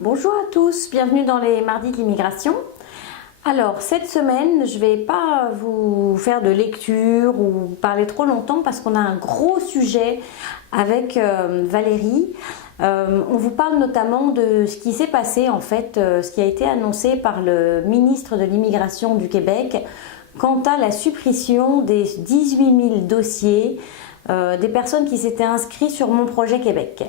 Bonjour à tous, bienvenue dans les mardis de l'immigration. Alors cette semaine, je ne vais pas vous faire de lecture ou parler trop longtemps parce qu'on a un gros sujet avec Valérie. On vous parle notamment de ce qui s'est passé en fait, ce qui a été annoncé par le ministre de l'immigration du Québec quant à la suppression des 18 000 dossiers des personnes qui s'étaient inscrites sur Mon Projet Québec.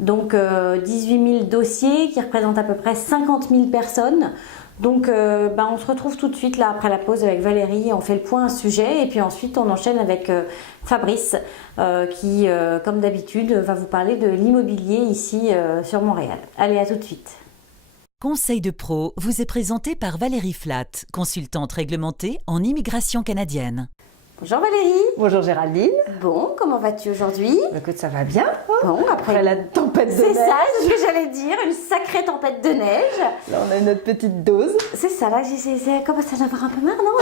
Donc 18 000 dossiers qui représentent à peu près 50 000 personnes. Donc on se retrouve tout de suite là après la pause avec Valérie, on fait le point à ce sujet et puis ensuite on enchaîne avec Fabrice qui comme d'habitude va vous parler de l'immobilier ici sur Montréal. Allez, à tout de suite. Conseil de pro vous est présenté par Valérie Flatt, consultante réglementée en immigration canadienne. Bonjour Valérie. Bonjour Géraldine. Bon, comment vas-tu aujourd'hui? Écoute, ça va bien. Bon, après la tempête de C'est neige. ça, ce que j'allais dire, une sacrée tempête de neige. Là, on a notre petite dose. C'est ça, là, j'ai commencé à en avoir un peu marre, non?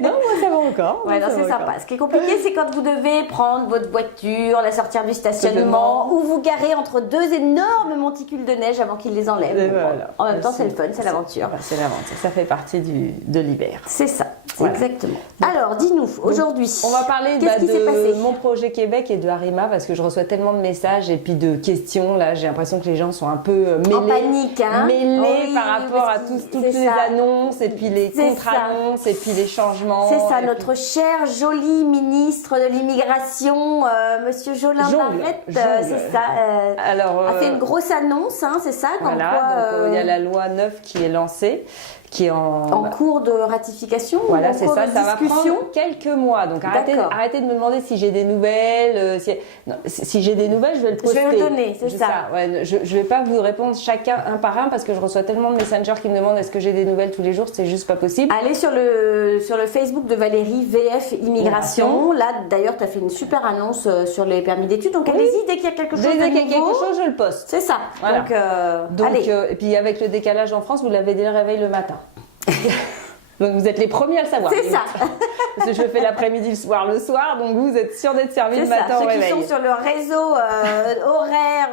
Non, moi ça va encore. Ouais, non, c'est sympa. Ce qui est compliqué, c'est quand vous devez prendre votre voiture, la sortir du stationnement, ou vous garer entre deux énormes monticules de neige avant qu'ils les enlèvent. Et Bon, voilà. en même temps, c'est le fun, c'est l'aventure. C'est l'aventure, ça fait partie de l'hiver. C'est ça, Voilà. exactement. Alors, dis-nous, aujourd'hui, On va parler qu'est-ce qui s'est passé? de Mon Projet Québec et de Arima parce que je reçois tellement de messages et puis de questions. Là, j'ai l'impression que les gens sont un peu mêlés. En panique, hein? Mêlés Oui, par rapport à parce que toutes c'est les ça. annonces et puis les C'est contre-annonces et puis les changements. C'est ça, et notre cher joli ministre de l'immigration, Monsieur Jolin Barrette, c'est ça, Alors, a fait une grosse annonce, hein, c'est ça, comme voilà, quoi, donc il y a la loi 9 qui est lancée, qui est en cours de ratification. Voilà, en c'est cours ça, de ça va discussion. prendre quelques mois. Donc D'accord. arrêtez de me demander si j'ai des nouvelles. Si j'ai des nouvelles, je vais le Je poster. vais le donner, c'est ça. Ouais, je vais pas vous répondre chacun un par un parce que je reçois tellement de messengers qui me demandent est-ce que j'ai des nouvelles tous les jours, c'est juste pas possible. Allez sur le Facebook de Valérie, VF Immigration. Là, d'ailleurs, tu as fait une super annonce sur les permis d'études. Donc, allez-y, dès qu'il y a quelque chose Dès de qu'il y a quelque nouveau. chose, je le poste. C'est ça. Voilà. Donc, allez. et puis avec le décalage en France, vous l'avez dès le réveil le matin. Donc vous êtes les premiers à le savoir. C'est ça. Parce que je le fais l'après-midi, le soir, donc vous êtes sûrs d'être servis C'est le ça. matin au Ceux réveil. qui sont sur le réseau horaire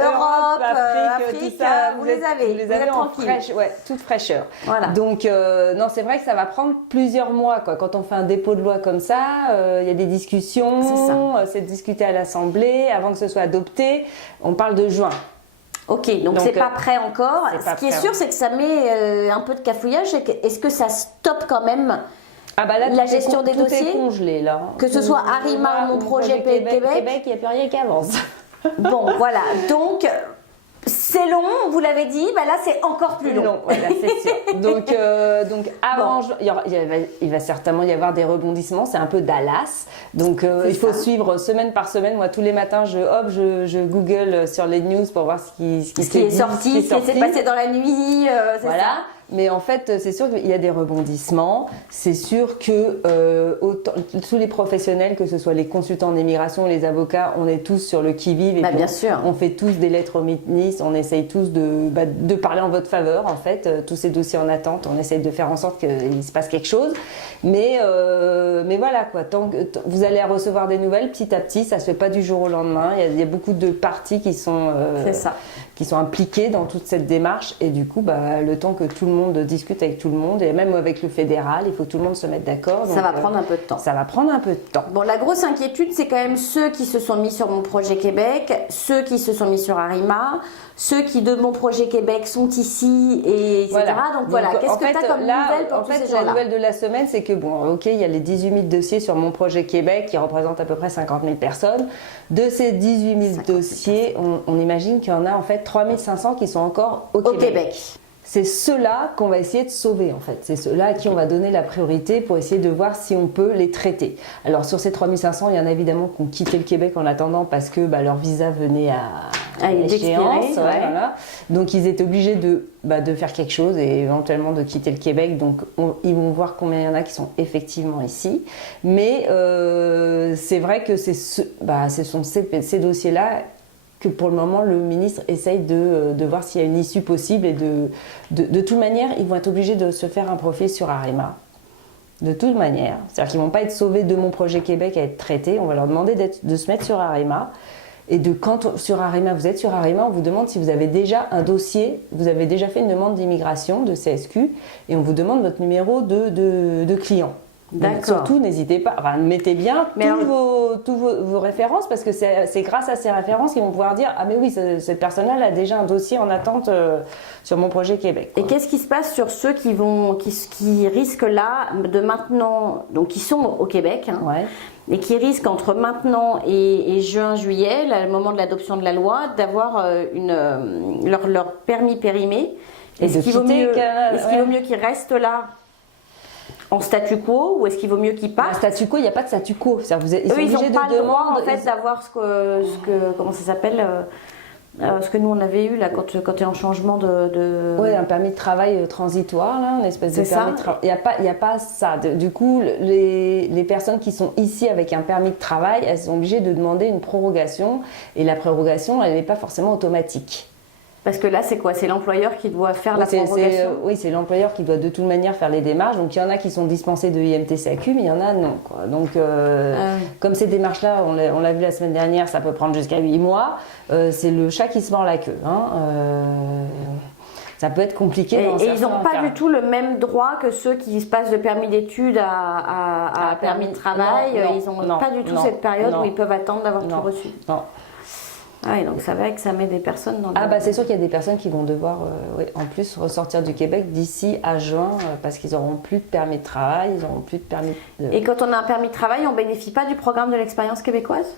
Europe, Afrique, tout ça, vous les avez. Vous les avez êtes en tranquilles. toute fraîcheur. Voilà. Donc non, c'est vrai que ça va prendre plusieurs mois, quoi. Quand on fait un dépôt de loi comme ça, il y a des discussions, c'est discuté à l'Assemblée avant que ce soit adopté. On parle de juin. Ok, donc c'est pas prêt encore. Ce qui est sûr, c'est que ça met un peu de cafouillage. Est-ce que ça stoppe quand même Là, la gestion des dossiers? Tout est congelé, là. Que ce soit Arima ou Mon Projet Québec, il n'y a plus rien qui avance. Bon, voilà. Donc, c'est long, vous l'avez dit. Là, c'est encore plus long. Voilà, c'est sûr. Donc avant, il va certainement y avoir des rebondissements. C'est un peu Dallas. Donc, il faut suivre semaine par semaine. Moi, tous les matins, je Google sur les news pour voir ce qui est sorti, ce qui s'est passé dans la nuit. C'est voilà. ça. Mais en fait, c'est sûr qu'il y a des rebondissements. C'est sûr que tous les professionnels, que ce soit les consultants en immigration, les avocats, on est tous sur le qui-vive. Et bien sûr. On fait tous des lettres au ministre. On essaye tous de parler en votre faveur, en fait. Tous ces dossiers en attente, on essaye de faire en sorte qu'il se passe quelque chose. Mais voilà, quoi. Tant que vous allez recevoir des nouvelles petit à petit, ça se fait pas du jour au lendemain. Il y a beaucoup de parties qui sont impliquées dans toute cette démarche. Et du coup, le temps que tout le monde discute avec tout le monde, et même avec le fédéral, il faut que tout le monde se mette d'accord. Ça va prendre un peu de temps. Ça va prendre un peu de temps. Bon, la grosse inquiétude, c'est quand même ceux qui se sont mis sur Mon Projet Québec, ceux qui se sont mis sur Arima, ceux qui de Mon Projet Québec sont ici, et etc. Donc voilà, qu'est-ce que tu as comme nouvelle pour tous ces gens-là? La nouvelle de la semaine, c'est que il y a les 18 000 dossiers sur Mon Projet Québec qui représentent à peu près 50 000 personnes. De ces 18 000 dossiers, on imagine qu'il y en a en fait 3 500 qui sont encore au Québec. C'est ceux-là qu'on va essayer de sauver en fait. C'est ceux-là à qui on va donner la priorité pour essayer de voir si on peut les traiter. Alors sur ces 3500, il y en a évidemment qui ont quitté le Québec en attendant parce que leur visa venait à échéance. Voilà. Donc ils étaient obligés de faire quelque chose et éventuellement de quitter le Québec. Donc ils vont voir combien il y en a qui sont effectivement ici. Mais c'est vrai que ce sont ces dossiers-là que pour le moment, le ministre essaye de voir s'il y a une issue possible et de toute manière, ils vont être obligés de se faire un profil sur Arima. De toute manière. C'est-à-dire qu'ils ne vont pas être sauvés de Mon Projet Québec à être traités. On va leur demander de se mettre sur Arima. Et sur Arima, vous êtes sur Arima, on vous demande si vous avez déjà un dossier, vous avez déjà fait une demande d'immigration, de CSQ, et on vous demande votre numéro de client. Donc, surtout, n'hésitez pas, mettez bien tous vos références, parce que c'est grâce à ces références qu'ils vont pouvoir dire « Ah mais oui, cette personne-là elle a déjà un dossier en attente sur mon projet Québec. » Et qu'est-ce qui se passe sur ceux qui risquent là, de maintenant, donc qui sont au Québec, hein, et qui risquent entre maintenant et juin, juillet, le moment de l'adoption de la loi, d'avoir leur permis périmé? Est-ce qu'il vaut mieux qu'ils restent là en statu quo, ou est-ce qu'il vaut mieux qu'ils partent? Statu quo, il n'y a pas de statu quo. Ils sont obligés de pas le droit, demander. En fait, d'avoir comment ça s'appelle, ce que nous on avait eu là quand tu es en changement de... Oui, un permis de travail transitoire, là, une espèce de permis de travail. Il n'y a pas ça. Du coup, les personnes qui sont ici avec un permis de travail, elles sont obligées de demander une prorogation. Et la prorogation, elle n'est pas forcément automatique. Parce que là, c'est quoi? C'est l'employeur qui doit faire la prorogation? Oui, c'est l'employeur qui doit de toute manière faire les démarches. Donc, il y en a qui sont dispensés de IMT-CAQ, mais il y en a non, quoi. Donc, comme ces démarches-là, on l'a vu la semaine dernière, ça peut prendre jusqu'à 8 mois. C'est le chat qui se mord la queue. Hein. Ça peut être compliqué. Et ils n'ont pas du tout le même droit que ceux qui se passent de permis d'études à permis de travail. Ils n'ont pas du tout cette période où ils peuvent attendre d'avoir tout reçu. Non. Ah oui, donc c'est vrai que ça met des personnes dans c'est sûr qu'il y a des personnes qui vont devoir en plus ressortir du Québec d'ici à juin parce qu'ils n'auront plus de permis de travail, ils n'auront plus de permis de... Et quand on a un permis de travail, on ne bénéficie pas du programme de l'expérience québécoise?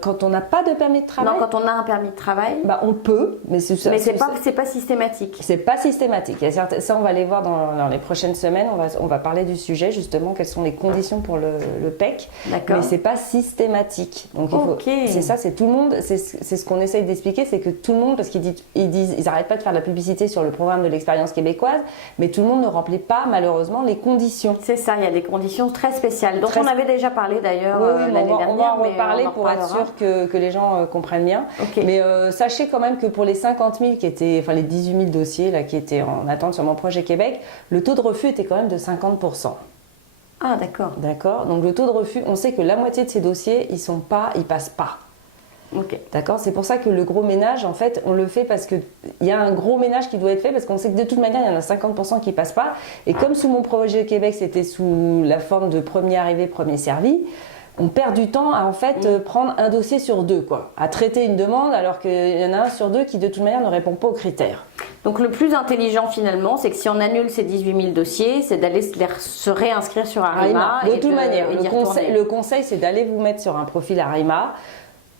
Quand on n'a pas de permis de travail? Non, quand on a un permis de travail. On peut, mais c'est pas systématique. C'est pas systématique. Ça, on va aller voir dans les prochaines semaines. On va parler du sujet, justement, quelles sont les conditions pour le PEC. D'accord. Mais c'est pas systématique. Donc, c'est ça, c'est tout le monde. C'est ce qu'on essaye d'expliquer, c'est que tout le monde, parce ils n'arrêtent pas de faire de la publicité sur le programme de l'expérience québécoise, mais tout le monde ne remplit pas, malheureusement, les conditions. C'est ça, il y a des conditions très spéciales. Donc, on avait déjà parlé d'ailleurs l'année dernière. On va en reparler pour être sûr que les gens comprennent bien. Mais sachez quand même que pour les 50 000 les 18 000 dossiers là, qui étaient en attente sur mon projet Québec, le taux de refus était quand même de 50%. Ah, d'accord. D'accord. Donc le taux de refus, on sait que la moitié de ces dossiers, ils passent pas. Ok. D'accord. C'est pour ça que le gros ménage, en fait, on le fait parce qu'il y a un gros ménage qui doit être fait parce qu'on sait que de toute manière, il y en a 50% qui passent pas. Et comme sous mon projet Québec, c'était sous la forme de premier arrivé, premier servi, on perd du temps à prendre un dossier sur deux, quoi, à traiter une demande alors qu'il y en a un sur deux qui de toute manière ne répond pas aux critères. Donc le plus intelligent finalement, c'est que si on annule ces 18 000 dossiers, c'est d'aller se réinscrire sur Arima. De toute manière, le conseil, c'est d'aller vous mettre sur un profil Arima.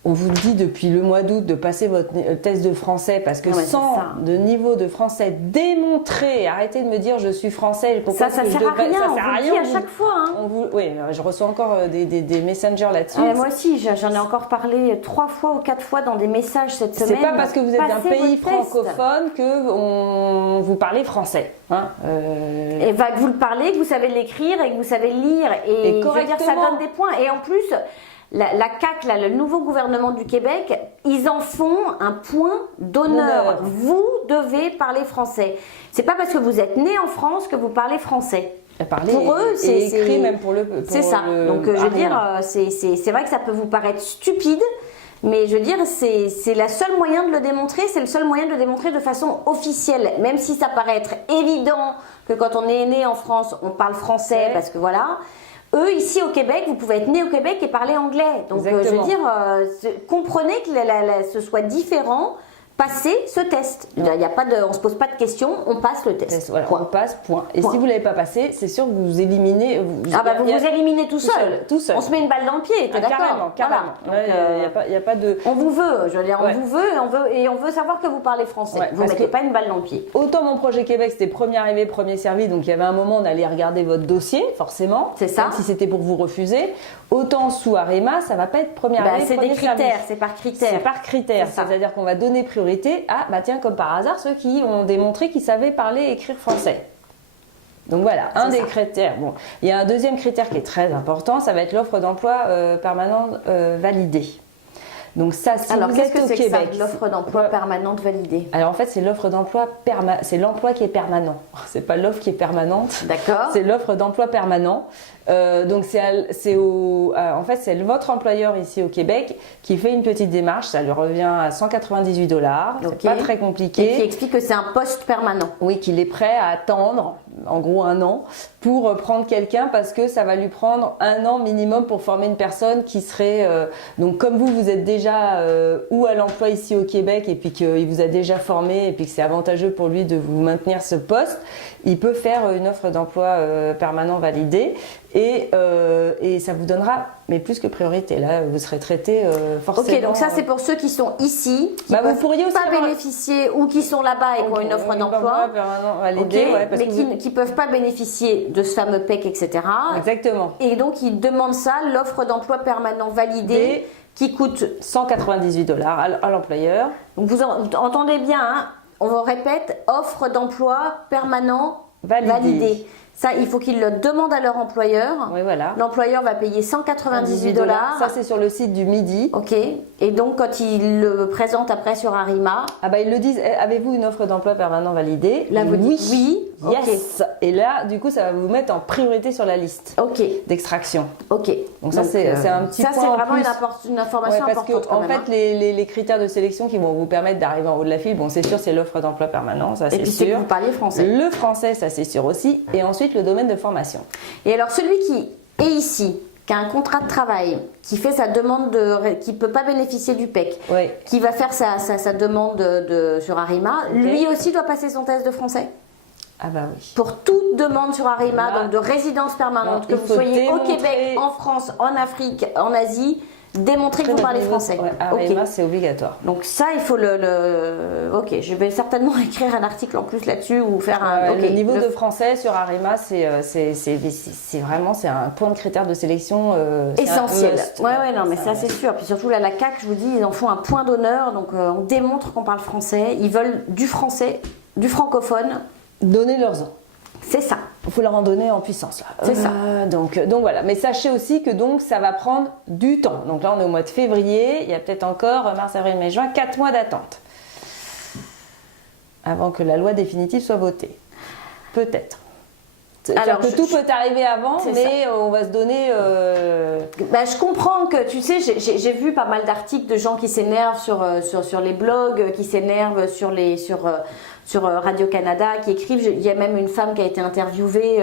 On vous dit depuis le mois d'août de passer votre test de français parce que sans de niveau de français démontré, arrêtez de me dire je suis français. Ça sert à rien, on vous le dit à chaque fois. Hein. Oui, je reçois encore des messengers là-dessus. Moi aussi, j'en ai encore parlé 3 fois ou 4 fois dans des messages cette semaine. C'est pas parce que vous êtes d'un pays francophone que vous parlez français. Hein, Et que vous le parlez, que vous savez l'écrire et que vous savez le lire. Et je veux dire, ça donne des points. Et en plus... La CAQ, là, le nouveau gouvernement du Québec, ils en font un point d'honneur. Vous devez parler français. C'est pas parce que vous êtes né en France que vous parlez français. Pour eux, c'est écrit même pour le. C'est ça. Donc je veux dire, c'est vrai que ça peut vous paraître stupide, mais je veux dire, c'est le seul moyen de le démontrer. C'est le seul moyen de le démontrer de façon officielle, même si ça paraît être évident que quand on est né en France, on parle français, parce que voilà. Eux, ici au Québec, vous pouvez être né au Québec et parler anglais. Donc, je veux dire, comprenez que ce soit différent. Passez ce test. On ne se pose pas de questions, on passe le test. Voilà, on passe, point. Et si vous ne l'avez pas passé, c'est sûr que vous vous éliminez. Vous éliminez tout seul. On se met une balle dans le pied, t'es d'accord? Carrément. Il y a pas de... On vous veut, je veux dire, on vous veut et on veut savoir que vous parlez français. Vous ne mettez pas une balle dans le pied. Autant mon projet Québec, c'était premier arrivé, premier servi, donc il y avait un moment, on allait regarder votre dossier, forcément. C'est ça. Même si c'était pour vous refuser. Autant sous Arima, ça ne va pas être premier arrivé, premier servi. C'est des critères, c'est par critère. C'est par critère, c'est-à-dire qu'on va donner priorité à, tiens, comme par hasard, ceux qui ont démontré qu'ils savaient parler et écrire français. Donc voilà, un des critères. Bon, il y a un deuxième critère qui est très important, ça va être l'offre d'emploi permanente validée. Donc ça, si Alors vous qu'est-ce êtes que au c'est que Québec, ça, l'offre d'emploi permanente validée? alors en fait, c'est l'offre d'emploi c'est l'emploi qui est permanent. C'est pas l'offre qui est permanente. D'accord. C'est l'offre d'emploi permanent. Donc en fait, c'est votre employeur ici au Québec qui fait une petite démarche. Ça lui revient à 198 $. Ok. C'est pas très compliqué. Et qui explique que c'est un poste permanent. Oui, qu'il est prêt à attendre, en gros 1 an, pour prendre quelqu'un parce que ça va lui prendre 1 an minimum pour former une personne qui serait... donc comme vous êtes déjà ou à l'emploi ici au Québec et puis qu'il vous a déjà formé et puis que c'est avantageux pour lui de vous maintenir ce poste, il peut faire une offre d'emploi permanent validée et ça vous donnera, mais plus que priorité. Là, vous serez traité forcément... Ok, donc ça c'est pour ceux qui sont ici, qui Bah, vous peuvent pourriez aussi pas avoir- bénéficier ou qui sont là-bas et qui ont une offre d'emploi. permanent Ok, validé, ouais, parce mais que qui vous- ne peuvent pas bénéficier de ce fameux PEC, etc. Exactement. Et donc ils demandent ça, l'offre d'emploi permanent validée, qui coûte. 198 $ à l'employeur. Donc vous entendez bien, hein, on vous répète, offre d'emploi permanent Validé. validée. Ça, il faut qu'ils le demandent à leur employeur. Oui, voilà. L'employeur va payer 198 $. Ça, c'est sur le site du Midi. Ok. Et donc, quand ils le présentent après sur Arima, Ah bah ils le disent, avez-vous une offre d'emploi permanent validée? là, vous Oui. dites oui. Yes. Et là, du coup, ça va vous mettre en priorité sur la liste Ok. d'extraction. Ok. Donc ça, c'est un petit ça, point c'est en vraiment plus. une information Ouais, parce que importante quand en même, fait, hein. les critères de sélection qui vont vous permettre d'arriver en haut de la file, bon, c'est sûr, c'est l'offre d'emploi permanent, ça Et c'est puis, c'est que sûr. vous parliez français. Le français, ça c'est sûr aussi. Et ensuite, le domaine de formation. Et alors, celui qui est ici, qui a un contrat de travail, qui fait sa demande qui ne peut pas bénéficier du PEC, Oui. qui va faire sa demande sur Arima, lui aussi doit passer son test de français. Ah bah oui. Pour toute demande sur Arima, Là, donc de résidence permanente, non, que il vous faut soyez au démontrer- Québec, en France, en Afrique, en Asie, démontrez que vous parlez français. Ouais, Arima, c'est obligatoire. Donc ça, il faut Ok, je vais certainement écrire un article en plus là-dessus ou faire un... ok, Le niveau de français sur Arima, c'est vraiment un point de critère de sélection c'est essentiel. un must. Ouais, non, mais ça c'est sûr. Puis surtout là, la CAC, je vous dis, ils en font un point d'honneur. Donc on démontre qu'on parle français. Ils veulent du français, du francophone. Donner leurs ans. C'est ça. Il faut leur en donner en puissance. Là. C'est ça. Donc voilà. Mais sachez aussi que donc ça va prendre du temps. Donc là, on est au mois de février. Il y a peut-être encore mars, avril, mai, juin, 4 mois d'attente avant que la loi définitive soit votée. Peut-être. Alors que tout peut arriver avant, mais on va se donner... Bah, je comprends que, tu sais, j'ai vu pas mal d'articles de gens qui s'énervent sur les blogs, qui s'énervent sur Radio-Canada, qui écrivent. Il y a même une femme qui a été interviewée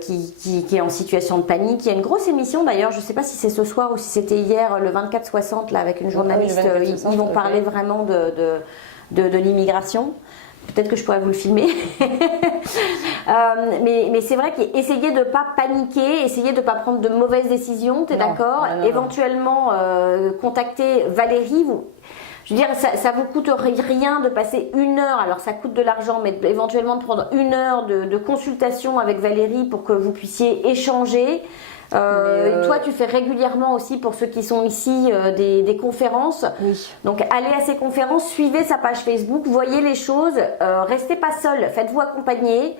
qui est en situation de panique. Il y a une grosse émission d'ailleurs, je ne sais pas si c'est ce soir ou si c'était hier, le 24-60, là, avec une journaliste. Ah oui, le 24-60, ils vont parler vraiment de l'immigration. Peut-être que je pourrais vous le filmer. Mais c'est vrai qu'essayer de ne pas paniquer, essayer de ne pas prendre de mauvaises décisions, tu es d'accord? Éventuellement, contacter Valérie. Je veux dire, ça vous coûte rien de passer 1 heure, alors ça coûte de l'argent, mais éventuellement de prendre 1 heure de consultation avec Valérie pour que vous puissiez échanger. Toi, tu fais régulièrement aussi, pour ceux qui sont ici, des conférences. Oui. Donc, allez à ces conférences, suivez sa page Facebook, voyez les choses, restez pas seul, faites-vous accompagner.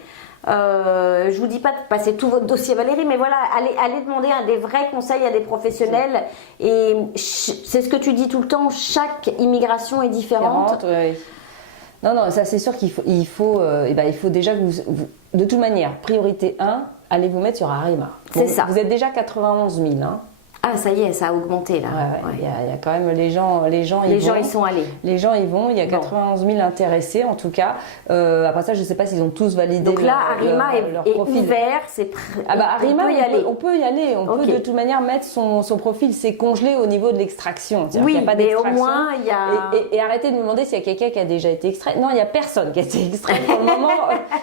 Je vous dis pas de passer tout votre dossier à Valérie, mais voilà, allez demander des vrais conseils à des professionnels. Et c'est ce que tu dis tout le temps, chaque immigration est différente. Oui. Non, ça c'est sûr qu'il faut déjà que vous, de toute manière, priorité 1, allez vous mettre sur Arima. C'est ça. Vous êtes déjà 91 000. Hein. Ah, ça y est, ça a augmenté là. Ouais. Il y a quand même les gens ils sont allés. Les gens y vont. Il y a 91 000 intéressés en tout cas. Après ça, je ne sais pas s'ils ont tous validé. Donc là, Arima est ouvert. Arima, on peut y aller. On peut de toute manière mettre son profil. C'est congelé au niveau de l'extraction. Oui, il y a pas mais au d'extraction. moins il y a. Et arrêtez de me demander s'il y a quelqu'un qui a déjà été extrait. Non, il n'y a personne qui a été extrait pour le moment.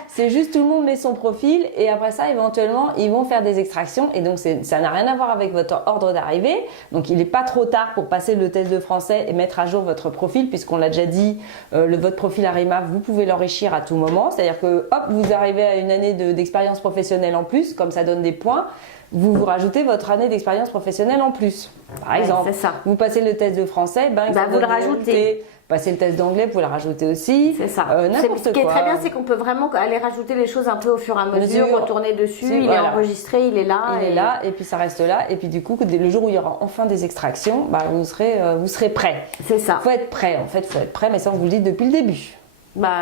C'est juste tout le monde met son profil et après ça, éventuellement, ils vont faire des extractions. Et donc ça n'a rien à voir avec votre ordre d'arrivée. Donc il n'est pas trop tard pour passer le test de français et mettre à jour votre profil, puisqu'on l'a déjà dit, votre profil Arima, vous pouvez l'enrichir à tout moment. C'est-à-dire que hop, vous arrivez à une année d'expérience professionnelle en plus, comme ça donne des points, vous rajoutez votre année d'expérience professionnelle en plus. Par exemple, c'est ça. vous passez le test de français, vous le rajoutez. passer le test d'anglais, vous pouvez le rajouter aussi. C'est ça. N'importe Ce qui est quoi. très bien, c'est qu'on peut vraiment aller rajouter les choses un peu au fur et à mesure, retourner dessus, il est voilà. enregistré, il est là. Il est là, et puis ça reste là. Et puis du coup, le jour où il y aura enfin des extractions, bah, vous serez prêt. C'est ça. Il faut être prêt, en fait, il faut être prêt, mais ça, on vous le dit depuis le début.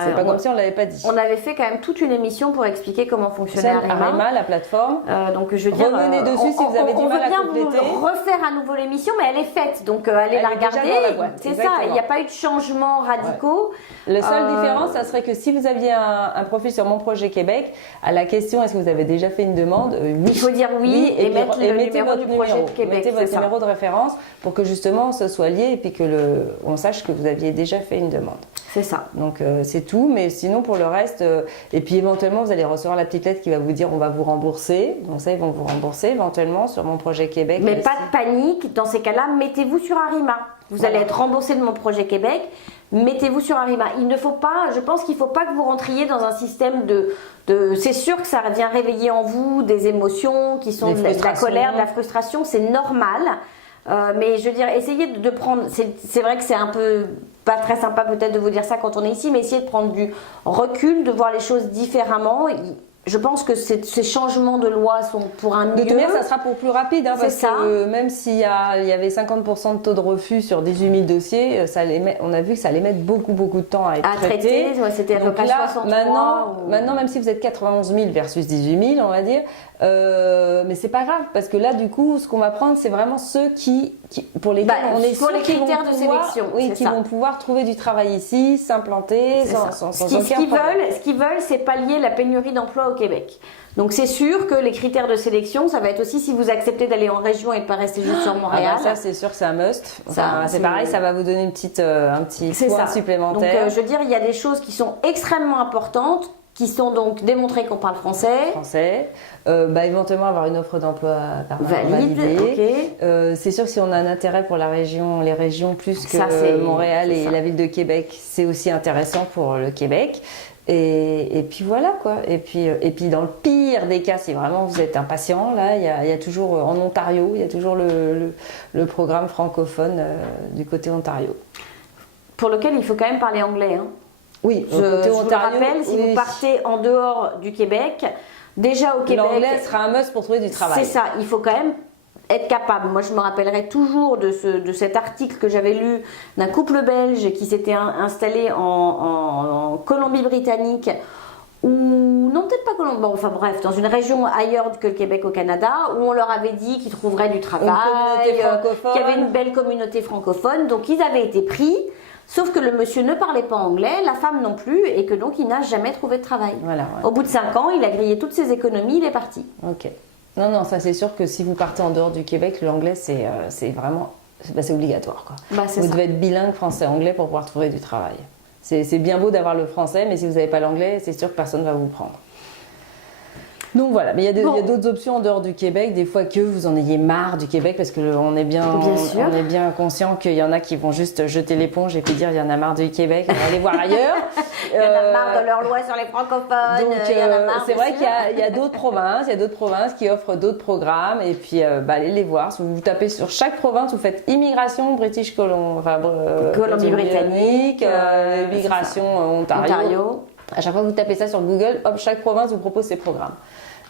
C'est pas comme si on ne l'avait pas dit. On avait fait quand même toute une émission pour expliquer comment fonctionnait Arima, la plateforme. Donc je veux dire, revenez dessus si vous avez du mal à compléter. On veut bien vous refaire à nouveau l'émission, mais elle est faite, donc allez la regarder. C'est ça, il n'y a pas eu de changements radicaux. Ouais. La seule différence, ça serait que si vous aviez un profil sur Mon Projet Québec, à la question est-ce que vous avez déjà fait une demande, oui. Il faut dire oui, et mettre le numéro du projet de Québec. Mettez votre numéro de référence pour que justement ce soit lié et puis que on sache que vous aviez déjà fait une demande. C'est ça. Donc c'est tout, mais sinon pour le reste, et puis éventuellement vous allez recevoir la petite lettre qui va vous dire on va vous rembourser. Donc ça, ils vont vous rembourser éventuellement sur Mon Projet Québec. Mais pas de panique, dans ces cas-là, mettez-vous sur Arima. Vous allez être remboursé de Mon Projet Québec, mettez-vous sur Arima. Il ne faut pas, je pense qu'il ne faut pas que vous rentriez dans un système c'est sûr que ça vient réveiller en vous des émotions qui sont de la colère, de la frustration, c'est normal. Mais je veux dire, essayez de prendre, c'est vrai que c'est un peu pas très sympa peut-être de vous dire ça quand on est ici, mais essayez de prendre du recul, de voir les choses différemment. Je pense que ces changements de loi sont pour un mieux. De toute manière, ça sera pour plus rapide, parce ça. que même s'il y avait 50% de taux de refus sur 18 000 dossiers, on a vu que ça allait mettre beaucoup de temps à être traité. C'était à peu près 60 mois. Maintenant, même si vous êtes 91 000 versus 18 000, on va dire, mais c'est pas grave, parce que là, du coup, ce qu'on va prendre, c'est vraiment ceux pour lesquels on est pour les critères de sélection. Oui, qui vont pouvoir trouver du travail ici, s'implanter sans aucun problème. Ce qu'ils veulent, c'est pallier la pénurie d'emploi au Québec. Donc c'est sûr que les critères de sélection, ça va être aussi si vous acceptez d'aller en région et de pas rester juste sur Montréal. Ça, c'est sûr que c'est un must. C'est pareil, ça va vous donner un petit point supplémentaire. Donc je veux dire, il y a des choses qui sont extrêmement importantes, qui sont donc démontrées qu'on parle français. Éventuellement avoir une offre d'emploi validée. Okay. C'est sûr que si on a un intérêt pour les régions plus que Montréal et la ville de Québec, c'est aussi intéressant pour le Québec. Et puis voilà quoi. Et puis dans le pire des cas, si vraiment vous êtes impatient, là, il y a toujours en Ontario, il y a toujours le programme francophone du côté Ontario. Pour lequel il faut quand même parler anglais. Hein. Oui, je vous le rappelle, si vous partez en dehors du Québec, déjà au Québec, l'anglais sera un must pour trouver du travail. C'est ça, il faut quand même être capable. Moi, je me rappellerai toujours de cet article que j'avais lu d'un couple belge qui s'était installé en Colombie-Britannique, non, peut-être pas Colombie, enfin bref, dans une région ailleurs que le Québec au Canada, où on leur avait dit qu'ils trouveraient du travail, qu'il y avait une belle communauté francophone, donc ils avaient été pris. Sauf que le monsieur ne parlait pas anglais, la femme non plus, et que donc il n'a jamais trouvé de travail. Voilà, ouais. Au bout de 5 ans, il a grillé toutes ses économies, il est parti. Ok. Non, ça c'est sûr que si vous partez en dehors du Québec, l'anglais c'est vraiment, c'est obligatoire quoi. Vous devez être bilingue français-anglais pour pouvoir trouver du travail. C'est bien beau d'avoir le français, mais si vous n'avez pas l'anglais, c'est sûr que personne ne va vous prendre. Donc voilà, mais il y a d'autres options en dehors du Québec, des fois que vous en ayez marre du Québec, parce qu'on est bien conscient qu'il y en a qui vont juste jeter l'éponge et puis dire il y en a marre du Québec, on va aller voir ailleurs. Il y en a marre de leur loi sur les francophones. Donc c'est vrai qu'il y a d'autres provinces, qui offrent d'autres programmes, et puis allez les voir. Si vous tapez sur chaque province, vous faites immigration British Colombie-Britannique, immigration Ontario. À chaque fois que vous tapez ça sur Google, hop, chaque province vous propose ses programmes.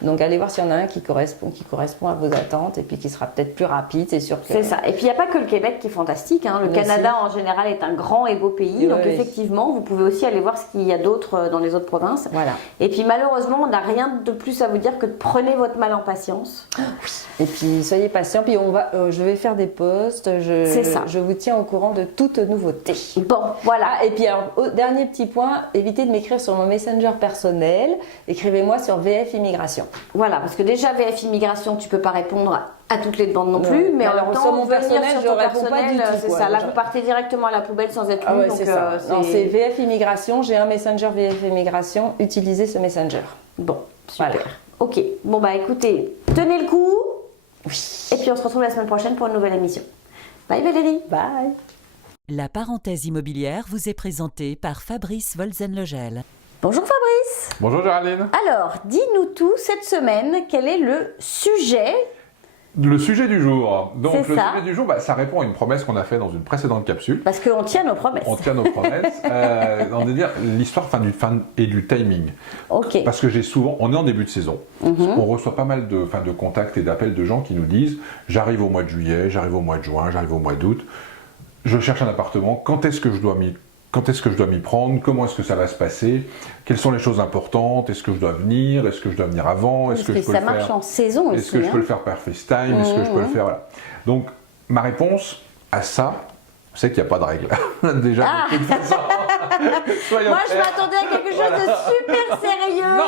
Donc allez voir s'il y en a un qui correspond à vos attentes et puis qui sera peut-être plus rapide, c'est sûr que... C'est ça. Et puis il n'y a pas que le Québec qui est fantastique. Hein. Le Canada en général est un grand et beau pays. Donc effectivement, vous pouvez aussi aller voir ce qu'il y a d'autre dans les autres provinces. Voilà. Et puis malheureusement, on n'a rien de plus à vous dire que de prenez votre mal en patience. Oui. Et puis soyez patient. Puis je vais faire des posts. Je vous tiens au courant de toute nouveauté. Bon, voilà. Et puis alors, dernier petit point, évitez de m'écrire sur mon Messenger personnel. Écrivez-moi sur VF Immigration. Voilà, parce que déjà VF Immigration, tu peux pas répondre à toutes les demandes non plus, mais en même temps, sur mon personnel, je réponds pas du tout. C'est ça, là vous partez directement à la poubelle sans être lu. C'est ça. C'est VF Immigration, j'ai un Messenger VF Immigration, utilisez ce Messenger. Bon, super. Voilà. Ok, bon écoutez, tenez le coup. Oui. Et puis on se retrouve la semaine prochaine pour une nouvelle émission. Bye Valérie. Bye. La parenthèse immobilière vous est présentée par Fabrice Wolzenlegel. Bonjour Fabrice. Bonjour Géraldine. Alors, dis-nous tout cette semaine, quel est le sujet Le sujet du jour. Donc, C'est le ça. sujet du jour, ça répond à une promesse qu'on a faite dans une précédente capsule. Parce qu'on tient nos promesses. On tient nos promesses. On va dire l'histoire et du timing. Ok. Parce que on est en début de saison. On reçoit pas mal de contacts et d'appels de gens qui nous disent j'arrive au mois de juillet, j'arrive au mois de juin, j'arrive au mois d'août, je cherche un appartement, quand est-ce que je dois m'y prendre, comment est-ce que ça va se passer, quelles sont les choses importantes, est-ce que je dois venir, est-ce que je dois venir avant, est-ce que je peux ça le marche faire en saison aussi. Est-ce que je peux le faire par FaceTime, est-ce que je peux le faire, voilà. Donc ma réponse à ça, c'est qu'il n'y a pas de règle. Déjà, de toute façon, soyons Moi, je clairs. m'attendais à quelque chose de super sérieux. Non.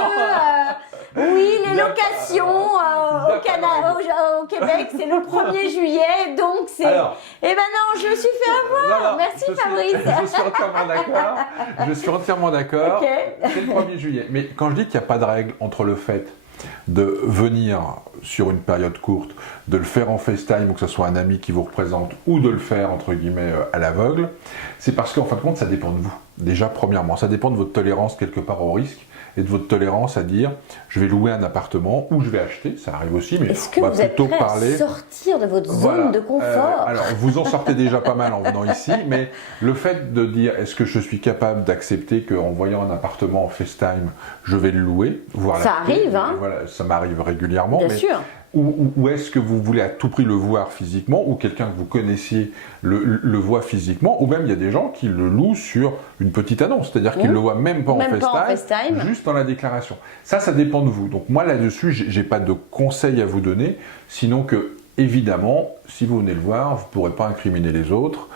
Oui, Il les y a locations pas- au Canada, au Québec, c'est le 1er juillet, donc c'est. Alors. Eh ben non, je me suis fait avoir. Non, Merci je suis- Fabrice. Je suis entièrement d'accord. Je suis entièrement d'accord. Ok. C'est le 1er juillet. Mais quand je dis qu'il n'y a pas de règle entre le fait de venir sur une période courte, de le faire en FaceTime ou que ce soit un ami qui vous représente ou de le faire entre guillemets à l'aveugle, c'est parce qu'en fin de compte ça dépend de vous. Déjà premièrement, ça dépend de votre tolérance quelque part au risque et de votre tolérance à dire je vais louer un appartement ou je vais acheter, ça arrive aussi, mais Est-ce que on va vous êtes plutôt prêt parler. à sortir de votre Voilà. zone de confort Alors, vous en sortez déjà pas mal en venant ici, mais le fait de dire est-ce que je suis capable d'accepter qu'en voyant un appartement en FaceTime, je vais le louer, voire Ça l'acheter, arrive, hein. Voilà, ça m'arrive régulièrement. Bien mais sûr. Ou est-ce que vous voulez à tout prix le voir physiquement, ou quelqu'un que vous connaissiez le voit physiquement, ou même il y a des gens qui le louent sur une petite annonce, c'est-à-dire qu'ils ne le voient même pas Même pas en en FaceTime. FaceTime, juste dans la déclaration. Ça dépend de vous. Donc moi là-dessus, j'ai pas de conseils à vous donner, sinon que évidemment, si vous venez le voir, vous ne pourrez pas incriminer les autres,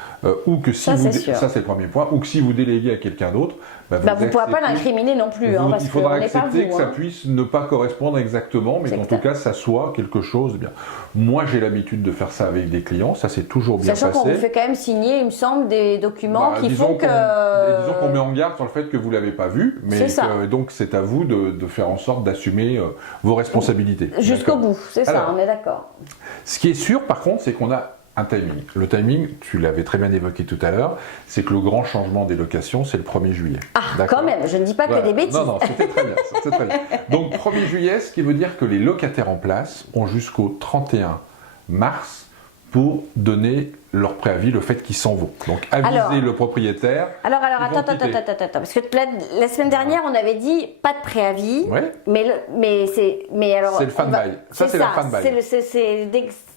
ou que si Ça, vous c'est sûr. ça c'est le premier point, ou que si vous déléguez à quelqu'un d'autre, Vous ne pourrez pas acceptez- l'incriminer non plus, hein, vous- parce il qu'on faudra n'est pas accepter vous. que ça hein. puisse ne pas correspondre exactement, mais C'est qu'en clair. tout cas ça soit quelque chose de bien. Moi j'ai l'habitude de faire ça avec des clients, ça s'est toujours bien Sachant qu'on passé. vous fait quand même signer, il me semble, des documents qui Disons font que. disons qu'on met en garde sur le fait que vous ne l'avez pas vu, mais C'est ça. donc c'est à vous de faire en sorte d'assumer vos responsabilités. Jusqu'au D'accord. bout, c'est ça, Alors, on est d'accord. Ce qui est sûr, par contre, c'est qu'on a un timing. Le timing, tu l'avais très bien évoqué tout à l'heure, c'est que le grand changement des locations, c'est le 1er juillet. Ah, D'accord. quand même, je ne dis pas Voilà. que des bêtises. Non, c'était très bien. C'était très bien. Donc 1er juillet, ce qui veut dire que les locataires en place ont jusqu'au 31 mars pour donner leur préavis, le fait qu'ils s'en vont. Donc aviser Alors- le propriétaire. Alors, Ils vont attends, quitter. parce que la semaine dernière, on avait dit pas de préavis, Ouais. mais alors. C'est le fin on de va- bail. Ça, c'est la fin de bail.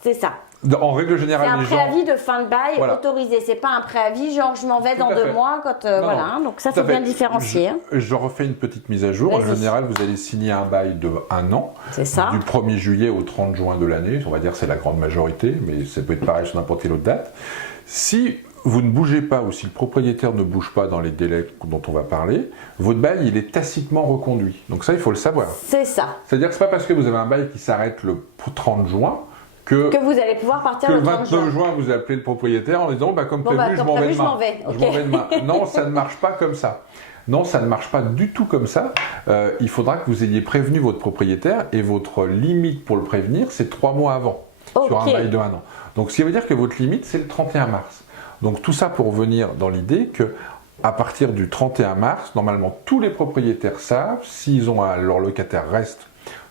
C'est ça. En règle générale, C'est un les gens. préavis de fin de bail Voilà. autorisé. C'est pas un préavis, genre je m'en vais Tout dans à 2 fait. mois. Quand, Non, voilà, non. hein, donc ça, Tout à faut bien fait. différencier. hein. Je refais une petite mise à jour. En Vas-y. général, vous allez signer un bail de 1 an. C'est ça. Du 1er juillet au 30 juin de l'année. On va dire que c'est la grande majorité, mais ça peut être pareil sur n'importe quelle autre date. Si vous ne bougez pas ou si le propriétaire ne bouge pas dans les délais dont on va parler, votre bail, il est tacitement reconduit. Donc ça, il faut le savoir. C'est ça. C'est-à-dire que ce n'est pas parce que vous avez un bail qui s'arrête le 30 juin que Que vous allez pouvoir partir le le 30 29 juin. juin, vous appelez le propriétaire en disant comme Bon, prévu, bah, je comme m'en vais prévu, je demain. m'en vais, ok. Je m'en vais demain. Non, ça ne marche pas comme ça. Non, ça ne marche pas du tout comme ça. Il faudra que vous ayez prévenu votre propriétaire et votre limite pour le prévenir, c'est 3 mois avant, sur un Ok. bail de 1 an. Donc, ce qui veut dire que votre limite, c'est le 31 mars. Donc, tout ça pour venir dans l'idée que à partir du 31 mars, normalement, tous les propriétaires savent s'ils ont leur locataire reste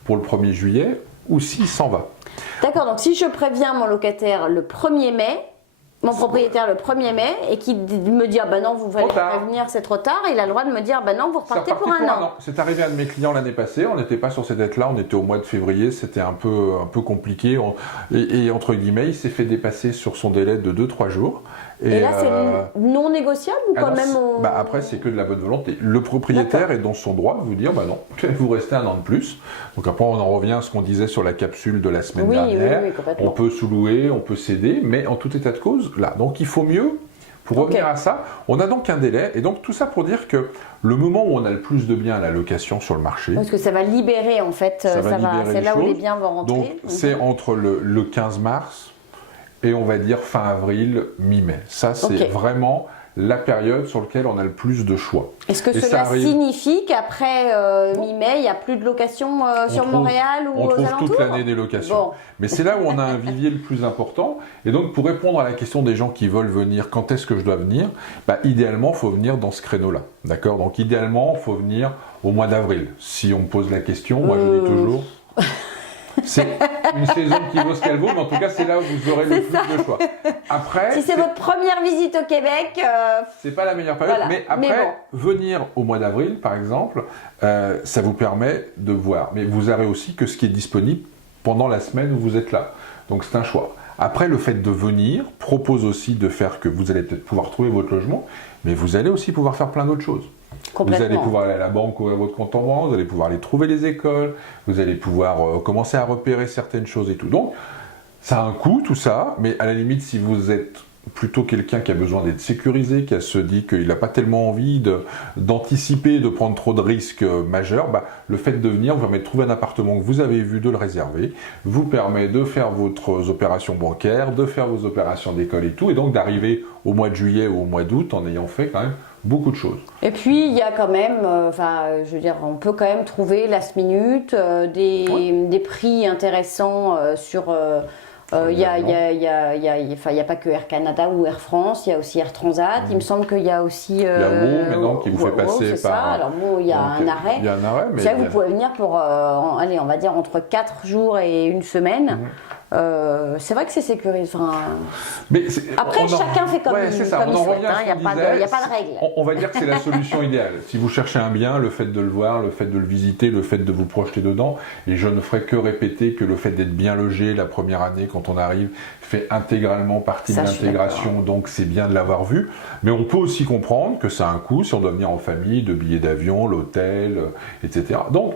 pour le 1er juillet ou s'il s'en va. D'accord, donc si je préviens mon locataire le 1er mai, mon propriétaire le 1er mai, et qui me dit ah ben non, vous allez Trop tard. prévenir, c'est trop tard, il a le droit de me dire ben non, vous C'est repartez reparti pour un an. C'est arrivé à un de mes clients l'année passée, on n'était pas sur cette date-là, on était au mois de février, c'était un peu compliqué, et entre guillemets, il s'est fait dépasser sur son délai de 2-3 jours. Et là, c'est non négociable ou quand alors, même on- après, c'est que de la bonne volonté. Le propriétaire est dans son droit de vous dire, bah non, vous restez 1 an de plus. Donc après, on en revient à ce qu'on disait sur la capsule de la semaine Oui, dernière. oui, complètement. On peut sous-louer, on peut céder, mais en tout état de cause, là. Donc il faut mieux, pour revenir à ça, on a donc un délai. Et donc tout ça pour dire que le moment où on a le plus de biens à la location sur le marché, Parce que ça va libérer en fait, Ça va libérer c'est les là où les choses. biens vont rentrer. donc c'est entre le 15 mars et on va dire fin avril, mi-mai. Ça, c'est Ok. vraiment la période sur laquelle on a le plus de choix. Est-ce que Et ça cela arrive- signifie qu'après mi-mai, il n'y a plus de location sur trouve- Montréal ou On aux trouve alentours toute l'année des locations. Bon. Mais c'est là où on a un vivier le plus important. Et donc, pour répondre à la question des gens qui veulent venir, quand est-ce que je dois venir, idéalement, il faut venir dans ce créneau-là. D'accord ? Donc, idéalement, il faut venir au mois d'avril. Si on me pose la question, moi, je dis toujours... C'est une saison qui vaut ce qu'elle vaut, mais en tout cas, c'est là où vous aurez le plus de choix. Après, Si c'est votre première visite au Québec, c'est pas la meilleure période, Voilà. mais après, Mais venir au mois d'avril, par exemple, ça vous permet de voir. Mais vous aurez aussi que ce qui est disponible pendant la semaine où vous êtes là. Donc c'est un choix. Après, le fait de venir propose aussi de faire que vous allez peut-être pouvoir trouver votre logement, mais vous allez aussi pouvoir faire plein d'autres choses. Vous allez complètement. pouvoir aller à la banque ouvrir votre compte en banque, vous allez pouvoir aller trouver les écoles, vous allez pouvoir commencer à repérer certaines choses et tout. Donc, ça a un coût tout ça, mais à la limite, si vous êtes plutôt quelqu'un qui a besoin d'être sécurisé, qui se dit qu'il n'a pas tellement envie d'anticiper, de prendre trop de risques majeurs, bah, le fait de venir vous permet de trouver un appartement que vous avez vu, de le réserver, vous permet de faire vos opérations bancaires, de faire vos opérations d'école et tout, et donc d'arriver au mois de juillet ou au mois d'août en ayant fait quand même beaucoup de choses. Et puis il y a quand même, je veux dire, on peut quand même trouver last minute des prix intéressants sur. Il y a pas que Air Canada ou Air France, il y a aussi Air Transat. Il me semble qu'il y a aussi. Il y a WOW maintenant qui vous fait passer c'est par. ça. Alors WOW, il y a un arrêt. Il y a un arrêt, mais. C'est vrai que vous pouvez venir pour, allez, on va dire entre 4 jours et une semaine. C'est vrai que c'est sécurisé. Mais Après, chacun fait comme c'est il ça, on en souhaite. revient à ce Il n'y a, qu'on pas disait. de règle. On va dire que c'est la solution idéale. Si vous cherchez un bien, le fait de le voir, le fait de le visiter, le fait de vous projeter dedans, et je ne ferai que répéter que le fait d'être bien logé la première année quand on arrive fait intégralement partie de l'intégration, donc c'est bien de l'avoir vu. Mais on peut aussi comprendre que ça a un coût si on doit venir en famille, de billets d'avion, l'hôtel, etc. Donc,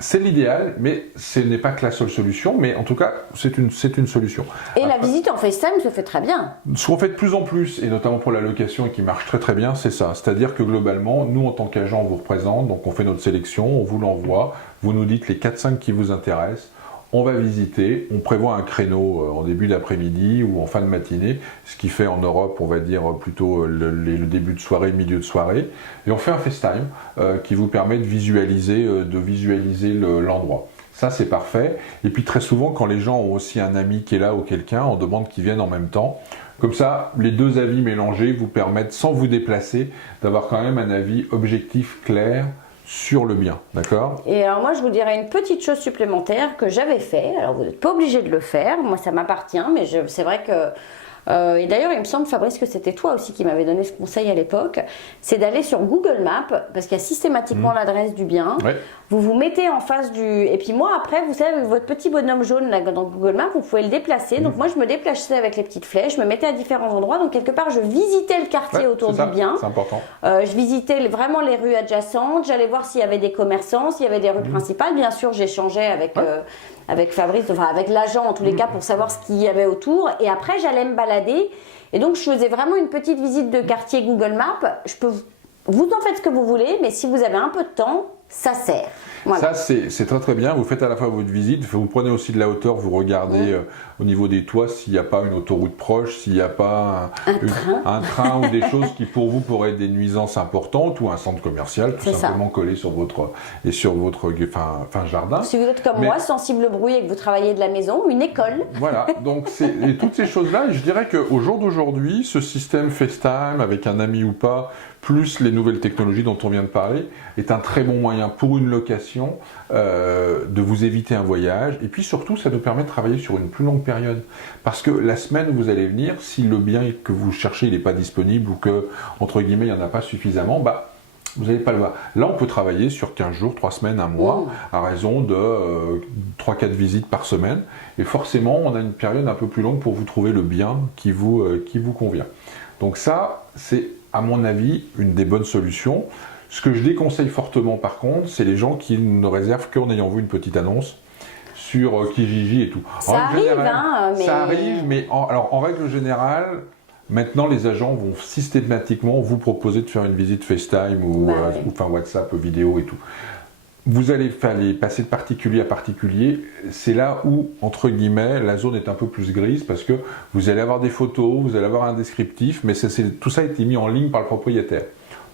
c'est l'idéal, mais ce n'est pas que la seule solution, mais en tout cas, c'est une solution. Et la visite en FaceTime se fait très bien. Ce qu'on fait de plus en plus, et notamment pour la location et qui marche très très bien, c'est ça. C'est-à-dire que globalement, nous en tant qu'agent, on vous représente, donc on fait notre sélection, on vous l'envoie, vous nous dites les 4-5 qui vous intéressent, on va visiter, on prévoit un créneau en début d'après-midi ou en fin de matinée, ce qui fait en Europe, on va dire plutôt le début de soirée, milieu de soirée, et on fait un FaceTime qui vous permet de visualiser l'endroit. Ça, c'est parfait. Et puis très souvent, quand les gens ont aussi un ami qui est là ou quelqu'un, on demande qu'ils viennent en même temps. Comme ça, les deux avis mélangés vous permettent, sans vous déplacer, d'avoir quand même un avis objectif, clair, sur le bien, d'accord? Et alors moi je vous dirais une petite chose supplémentaire que j'avais fait. Alors vous n'êtes pas obligé de le faire, moi ça m'appartient, mais c'est vrai que et d'ailleurs il me semble, Fabrice, que c'était toi aussi qui m'avais donné ce conseil à l'époque, c'est d'aller sur Google Maps parce qu'il y a systématiquement l'adresse du bien. Ouais. Vous vous mettez en face du... Et puis moi après, vous savez, votre petit bonhomme jaune là, dans Google Maps, vous pouvez le déplacer. Donc moi je me déplaçais avec les petites flèches, je me mettais à différents endroits. Donc quelque part je visitais le quartier autour du bien. C'est important. Je visitais vraiment les rues adjacentes, j'allais voir s'il y avait des commerçants, s'il y avait des rues principales. Bien sûr, j'échangeais avec Fabrice, enfin avec l'agent en tous les cas pour savoir ce qu'il y avait autour. Et après, j'allais me balader. Et donc, je faisais vraiment une petite visite de quartier Google Maps. Vous en faites ce que vous voulez, mais si vous avez un peu de temps, ça sert. Voilà. Ça, c'est très très bien. Vous faites à la fois votre visite, vous prenez aussi de la hauteur, vous regardez au niveau des toits s'il n'y a pas une autoroute proche, s'il n'y a pas un train ou des choses qui pour vous pourraient être des nuisances importantes ou un centre commercial tout simplement collé sur votre jardin. Si vous êtes comme moi, sensible au bruit et que vous travaillez de la maison, une école. Voilà, donc et toutes ces choses-là, je dirais qu'au jour d'aujourd'hui, ce système FaceTime avec un ami ou pas, plus les nouvelles technologies dont on vient de parler, est un très bon moyen pour une location de vous éviter un voyage. Et puis surtout, ça nous permet de travailler sur une plus longue période. Parce que la semaine où vous allez venir, si le bien que vous cherchez n'est pas disponible ou que, entre guillemets, il n'y en a pas suffisamment, vous n'allez pas le voir. Là, on peut travailler sur 15 jours, 3 semaines, 1 mois, à raison de 3-4 visites par semaine. Et forcément, on a une période un peu plus longue pour vous trouver le bien qui vous convient. Donc ça, c'est à mon avis une des bonnes solutions. Ce que je déconseille fortement par contre, c'est les gens qui ne réservent qu'en ayant vu une petite annonce sur Kijiji et tout. Ça arrive, mais en règle générale, maintenant les agents vont systématiquement vous proposer de faire une visite FaceTime ou WhatsApp vidéo et tout. Vous allez passer de particulier à particulier, c'est là où, entre guillemets, la zone est un peu plus grise parce que vous allez avoir des photos, vous allez avoir un descriptif, mais tout ça a été mis en ligne par le propriétaire.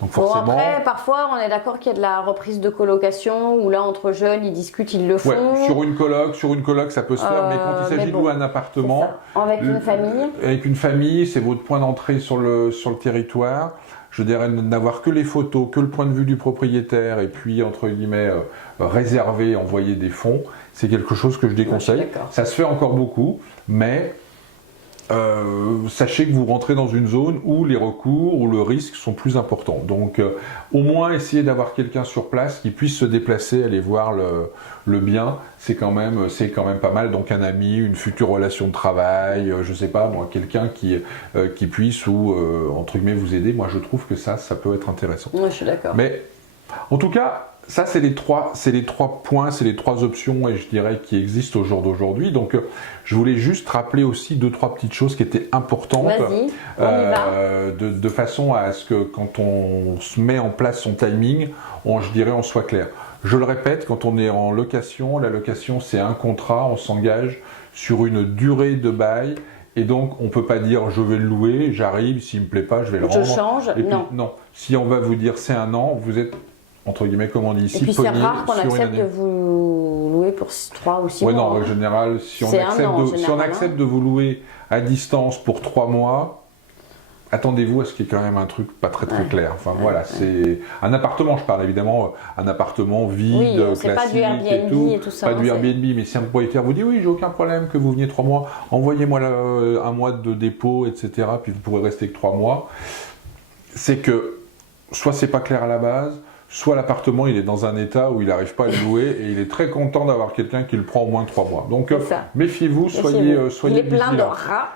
Donc forcément... après, parfois, on est d'accord qu'il y a de la reprise de colocation où là, entre jeunes, ils discutent, ils le font. Ouais, sur une coloc, ça peut se faire, mais quand il s'agit de louer un appartement... Avec une famille. Avec une famille, c'est votre point d'entrée sur le territoire. je dirais n'avoir que les photos, que le point de vue du propriétaire, et puis, entre guillemets, réserver, envoyer des fonds, c'est quelque chose que je déconseille. Ouais, je suis d'accord. Ça se fait encore beaucoup, mais sachez que vous rentrez dans une zone où les recours ou le risque sont plus importants. Donc, au moins, essayez d'avoir quelqu'un sur place qui puisse se déplacer, aller voir le bien. C'est quand même pas mal. Donc, un ami, une future relation de travail, je sais pas, moi, quelqu'un qui puisse ou entre guillemets vous aider. Moi, je trouve que ça peut être intéressant. Ouais, je suis d'accord. Mais en tout cas, ça, c'est les trois points, c'est les trois options, et je dirais qui existent au jour d'aujourd'hui. Donc, je voulais juste rappeler aussi 2-3 petites choses qui étaient importantes, Vas-y, on y va. de façon à ce que quand on se met en place son timing, je dirais, on soit clair. Je le répète, quand on est en location, la location, c'est un contrat, on s'engage sur une durée de bail. Et donc, on ne peut pas dire je vais le louer, j'arrive, s'il ne me plaît pas, je vais le rendre. Je change, Et puis, non. Non. Si on va vous dire c'est un an, vous êtes, entre guillemets, comme on dit ici, Et puis c'est pogné rare qu'on sur une accepte année. de vous louer pour 3 ou 6 Ouais, mois. non, en hein. général, si on C'est un an, en si on général, accepte de vous louer à distance pour 3 mois, attendez-vous à ce qu'il y ait quand même un truc pas très Ouais. clair. Enfin voilà, c'est un appartement, je parle évidemment, un appartement vide, Oui, c'est classique pas du Airbnb et tout ça, Pas hein, du c'est- Airbnb, mais si un propriétaire vous dit oui, j'ai aucun problème que vous veniez 3 mois, envoyez-moi un mois de dépôt, etc. Puis vous pourrez rester que 3 mois. C'est que soit c'est pas clair à la base, soit l'appartement il est dans un état où il n'arrive pas à le louer et il est très content d'avoir quelqu'un qui le prend au moins 3 mois. Donc C'est ça. méfiez-vous, soyez Il est plein de vigilants. rats.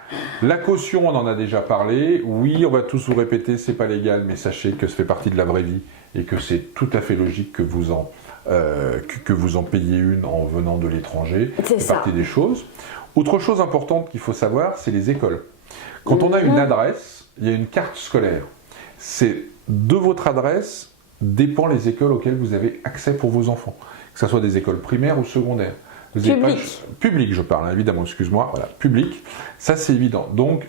La caution, on en a déjà parlé. Oui, on va tous vous répéter, c'est pas légal, mais sachez que ça fait partie de la vraie vie et que c'est tout à fait logique que vous en payiez une en venant de l'étranger. C'est ça. partie des choses. Autre chose importante qu'il faut savoir, c'est les écoles. Quand on a une adresse, il y a une carte scolaire. C'est de votre adresse dépend les écoles auxquelles vous avez accès pour vos enfants, que ce soit des écoles primaires ou secondaires. Vous avez public, je parle, hein, évidemment, excuse-moi, voilà, public, ça c'est évident. Donc,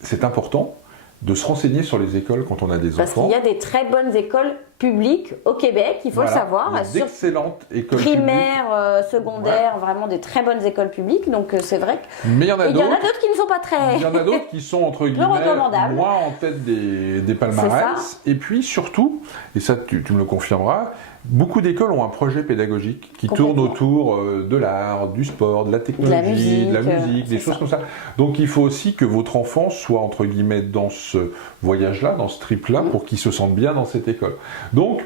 c'est important de se renseigner sur les écoles quand on a des Parce enfants. qu'il y a des très bonnes écoles publiques au Québec, il faut le savoir. Des excellentes écoles publiques. Primaire, secondaire, vraiment des très bonnes écoles publiques. Donc c'est vrai que. Mais il y en a Et il y en a d'autres. d'autres qui ne sont pas très. Il y en a d'autres qui sont, entre guillemets, recommandables. moins en tête des palmarès. Et puis surtout, et ça tu me le confirmeras, beaucoup d'écoles ont un projet pédagogique qui tourne autour de l'art, du sport, de la technologie, de la musique, des choses comme ça. Donc il faut aussi que votre enfant soit, entre guillemets, dans ce voyage-là, dans ce trip-là, pour qu'il se sente bien dans cette école. Donc,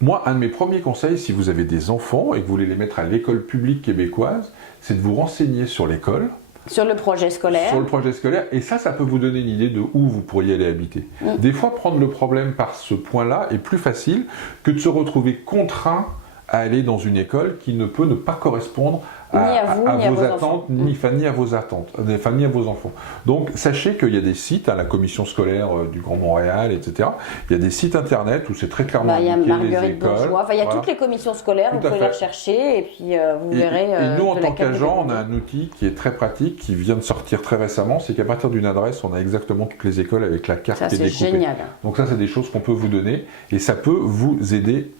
moi, un de mes premiers conseils, si vous avez des enfants et que vous voulez les mettre à l'école publique québécoise, c'est de vous renseigner sur l'école, Sur le projet scolaire. sur le projet scolaire, et ça peut vous donner une idée de où vous pourriez aller habiter. Des fois, prendre le problème par ce point-là est plus facile que de se retrouver contraint à aller dans une école qui ne peut ne pas correspondre Ni à vous, ni à vos vos attentes, enfants. ni à vos attentes, ni à vos enfants. Donc, sachez qu'il y a des sites, à la commission scolaire du Grand Montréal, etc. Il y a des sites internet où c'est très clairement Il y a indiqué les Marguerite écoles. Bourgeois. Enfin, il y a Voilà. toutes les commissions scolaires, vous Tout à pouvez fait. les rechercher et puis vous verrez. Et nous, en de tant laquelle vous qu'agent, on dépendez. a un outil qui est très pratique, qui vient de sortir très récemment, c'est qu'à partir d'une adresse, on a exactement toutes les écoles avec la carte Ça, qui est c'est découpée. génial. Donc ça, c'est des choses qu'on peut vous donner et ça peut vous aider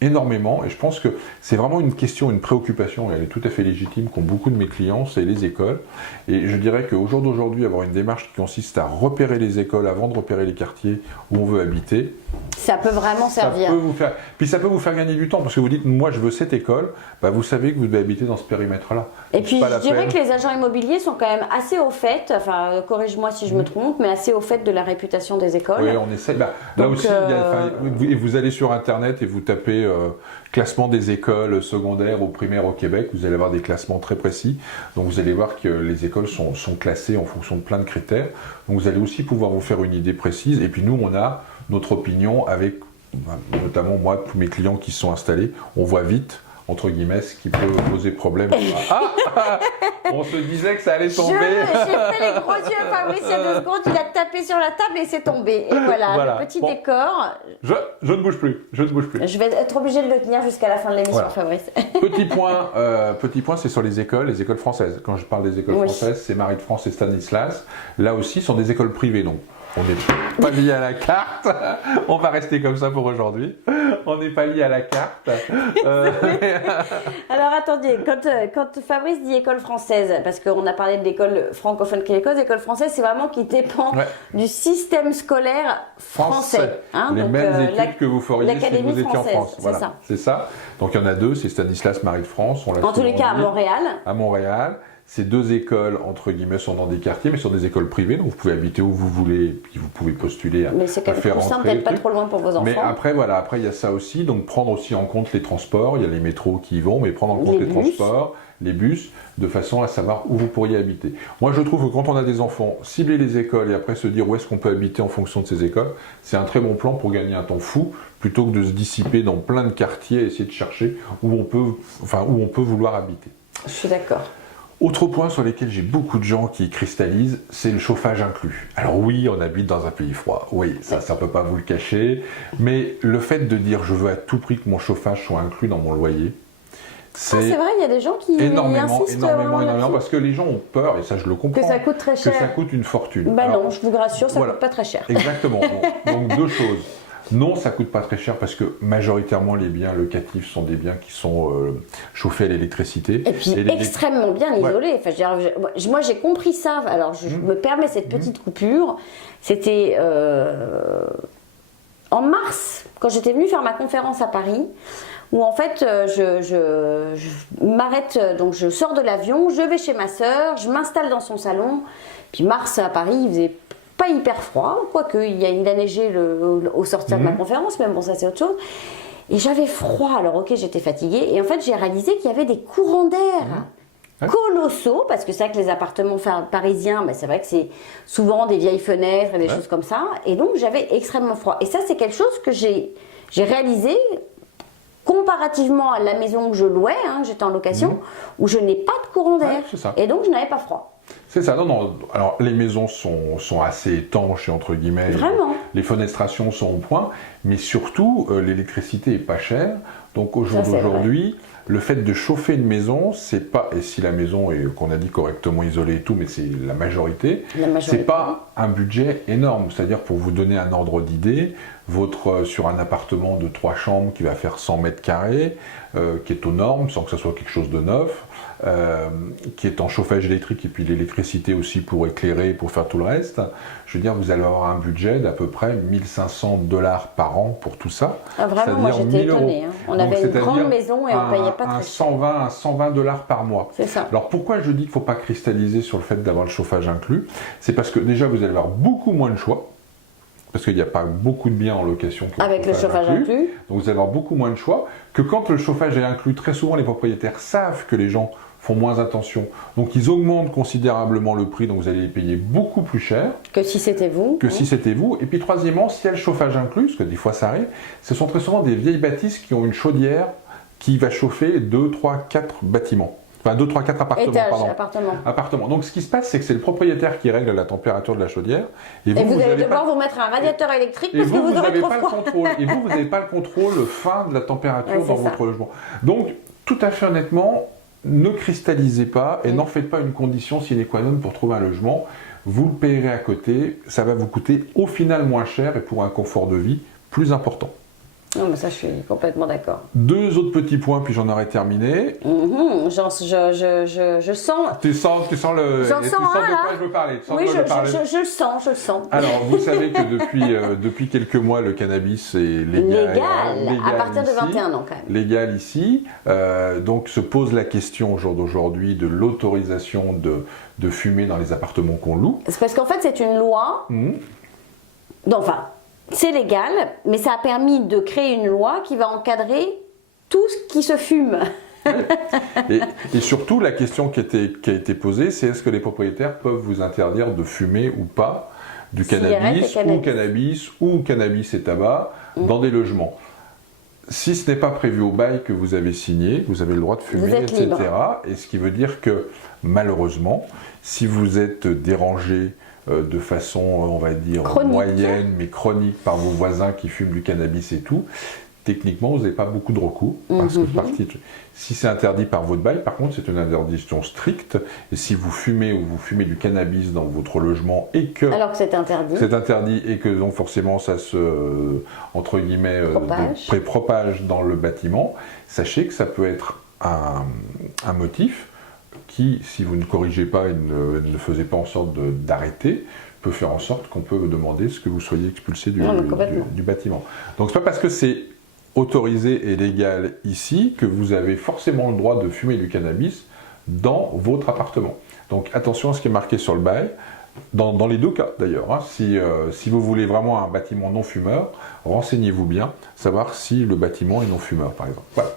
énormément. Et je pense que c'est vraiment une question, une préoccupation, et elle est tout à fait légitime, qu'ont beaucoup de mes clients, c'est les écoles. Et je dirais qu'au jour d'aujourd'hui, avoir une démarche qui consiste à repérer les écoles avant de repérer les quartiers où on veut habiter, Ça peut vraiment servir. ça peut vous faire... Puis ça peut vous faire gagner du temps, parce que vous dites, moi je veux cette école, bah vous savez que vous devez habiter dans ce périmètre-là. Et Donc, puis, c'est pas je la dirais peine. que les agents immobiliers sont quand même assez au fait, enfin, corrige-moi si je me trompe, mais assez au fait de la réputation des écoles. Oui, on essaie. Bah, là Donc, aussi, vous allez sur Internet et vous tapez classement des écoles secondaires ou primaires au Québec, vous allez avoir des classements très précis. Donc vous allez voir que les écoles sont classées en fonction de plein de critères. Donc vous allez aussi pouvoir vous faire une idée précise. Et puis nous, on a notre opinion avec, notamment moi, tous mes clients qui sont installés, on voit vite, entre guillemets, ce qui peut poser problème. On se disait que ça allait tomber. J'ai fait les gros yeux, Fabrice, il y a 2 secondes, il a tapé sur la table et c'est tombé. Et voilà, le petit Bon. décor. Je ne bouge plus. Je ne bouge plus. Je vais être obligée de le tenir jusqu'à la fin de l'émission, Voilà. Fabrice. Petit point, c'est sur les écoles françaises. Quand je parle des écoles Oui. françaises, c'est Marie de France et Stanislas. Là aussi, ce sont des écoles privées, donc on n'est pas lié à la carte. On va rester comme ça pour aujourd'hui. on n'est pas lié à la carte. Alors attendez, quand Fabrice dit école française, parce qu'on a parlé de l'école francophone québécoise, l'école française, c'est vraiment qui dépend du système scolaire français. Hein, les donc, mêmes études que vous feriez si vous étiez en France. Voilà, c'est ça. Donc il y en a deux, c'est Stanislas Marie de France. En tous les cas, à Montréal. À Montréal. Ces deux écoles, entre guillemets, sont dans des quartiers, mais sont des écoles privées, donc vous pouvez habiter où vous voulez, puis vous pouvez postuler à faire rentrer. Mais c'est quand même plus simple d'être pas trop loin pour vos enfants. Mais après, voilà, après il y a ça aussi, donc prendre aussi en compte les transports, il y a les métros qui y vont, mais prendre en compte les transports, les bus, de façon à savoir où vous pourriez habiter. Moi, je trouve que quand on a des enfants, cibler les écoles et après se dire où est-ce qu'on peut habiter en fonction de ces écoles, c'est un très bon plan pour gagner un temps fou, plutôt que de se dissiper dans plein de quartiers et essayer de chercher où on peut vouloir habiter. Je suis d'accord. Autre point sur lequel j'ai beaucoup de gens qui cristallisent, c'est le chauffage inclus. Alors oui, on habite dans un pays froid, oui, ça ne peut pas vous le cacher, mais le fait de dire je veux à tout prix que mon chauffage soit inclus dans mon loyer, c'est vrai, il y a des gens qui insistent énormément, parce que les gens ont peur, et ça je le comprends, que ça coûte très cher, que ça coûte une fortune. Alors, non, je vous rassure, ça ne coûte pas très cher. Exactement, donc deux choses. Non, ça ne coûte pas très cher parce que majoritairement les biens locatifs sont des biens qui sont chauffés à l'électricité. Et puis extrêmement bien isolés. Enfin, moi j'ai compris ça, alors je me permets cette petite coupure. C'était en mars, quand j'étais venue faire ma conférence à Paris, où en fait je m'arrête, donc je sors de l'avion, je vais chez ma sœur, je m'installe dans son salon. Puis mars à Paris, il faisait pas hyper froid, quoique il a neigé au sortir de ma conférence, mais bon, ça c'est autre chose. Et j'avais froid, alors ok, j'étais fatiguée, et en fait j'ai réalisé qu'il y avait des courants d'air colossaux, parce que c'est vrai que les appartements parisiens, c'est vrai que c'est souvent des vieilles fenêtres et des choses comme ça, et donc j'avais extrêmement froid. Et ça c'est quelque chose que j'ai réalisé comparativement à la maison que je louais, j'étais en location, où je n'ai pas de courant d'air, et donc je n'avais pas froid. C'est ça, non. Alors, les maisons sont assez étanches, entre guillemets. Vraiment. Les fenestrations sont au point, mais surtout, l'électricité est pas chère. Donc, au jour d'aujourd'hui, le fait de chauffer une maison, c'est pas, et si la maison est, qu'on a dit, correctement isolée et tout, mais c'est la majorité, c'est pas un budget énorme. C'est-à-dire, pour vous donner un ordre d'idée, sur un appartement de 3 chambres qui va faire 100 mètres carrés, qui est aux normes, sans que ce soit quelque chose de neuf, qui est en chauffage électrique et puis l'électricité aussi pour éclairer, pour faire tout le reste, je veux dire, vous allez avoir un budget d'à peu près $1 500 par an pour tout ça. Ah, vraiment, moi j'étais étonnée. On avait une grande maison et on ne payait pas très cher. Un $120 par mois. C'est ça. Alors pourquoi je dis qu'il ne faut pas cristalliser sur le fait d'avoir le chauffage inclus? C'est parce que déjà vous allez avoir beaucoup moins de choix. Parce qu'il n'y a pas beaucoup de biens en location avec le chauffage inclus. Donc vous allez avoir beaucoup moins de choix que quand le chauffage est inclus. Très souvent, les propriétaires savent que les gens font moins attention. Donc ils augmentent considérablement le prix, donc vous allez les payer beaucoup plus cher. Que si c'était vous. Si c'était vous. Et puis troisièmement, s'il y a le chauffage inclus, parce que des fois ça arrive, ce sont très souvent des vieilles bâtisses qui ont une chaudière qui va chauffer 2, 3, 4 bâtiments. Enfin, 2, 3, 4 appartements. Appartements. Donc, ce qui se passe, c'est que c'est le propriétaire qui règle la température de la chaudière. Et vous allez devoir vous mettre un radiateur électrique parce que vous aurez trop froid. Et vous n'avez pas le contrôle fin de la température dans votre logement. Donc, tout à fait honnêtement, ne cristallisez pas et n'en faites pas une condition sine qua non pour trouver un logement. Vous le payerez à côté. Ça va vous coûter au final moins cher et pour un confort de vie plus important. Non, mais ça, je suis complètement d'accord. 2 autres petits points, puis j'en aurai terminé. Je sens... Tu sens le... J'en sens de quoi je veux parler. Oui, je le sens. Alors, vous savez que depuis quelques mois, le cannabis est légal à partir de ici, 21 ans, quand même. Légal ici. Donc, se pose la question au jour d'aujourd'hui de l'autorisation de fumer dans les appartements qu'on loue. C'est parce qu'en fait, c'est une loi... Enfin... C'est légal, mais ça a permis de créer une loi qui va encadrer tout ce qui se fume. et surtout, la question qui a été posée, c'est est-ce que les propriétaires peuvent vous interdire de fumer ou pas du cannabis ou cannabis et tabac dans des logements. Si ce n'est pas prévu au bail que vous avez signé, vous avez le droit de fumer, etc. Libre. Et ce qui veut dire que, malheureusement, si vous êtes dérangé de façon, on va dire, chronique, moyenne, mais chronique par vos voisins qui fument du cannabis et tout, techniquement, vous n'avez pas beaucoup de recours. Parce que si c'est interdit par votre bail, par contre, c'est une interdiction stricte. Et si vous fumez ou vous fumez du cannabis dans votre logement et que... Alors que c'est interdit. C'est interdit et que donc forcément ça se, entre guillemets, propage dans le bâtiment, sachez que ça peut être un motif qui, si vous ne corrigez pas et ne faisiez pas en sorte d'arrêter, peut faire en sorte qu'on peut demander ce que vous soyez expulsé du bâtiment. Donc c'est pas parce que c'est autorisé et légal ici que vous avez forcément le droit de fumer du cannabis dans votre appartement. Donc attention à ce qui est marqué sur le bail, dans les deux cas d'ailleurs. Hein. Si vous voulez vraiment un bâtiment non fumeur, renseignez-vous bien, savoir si le bâtiment est non fumeur par exemple. Voilà.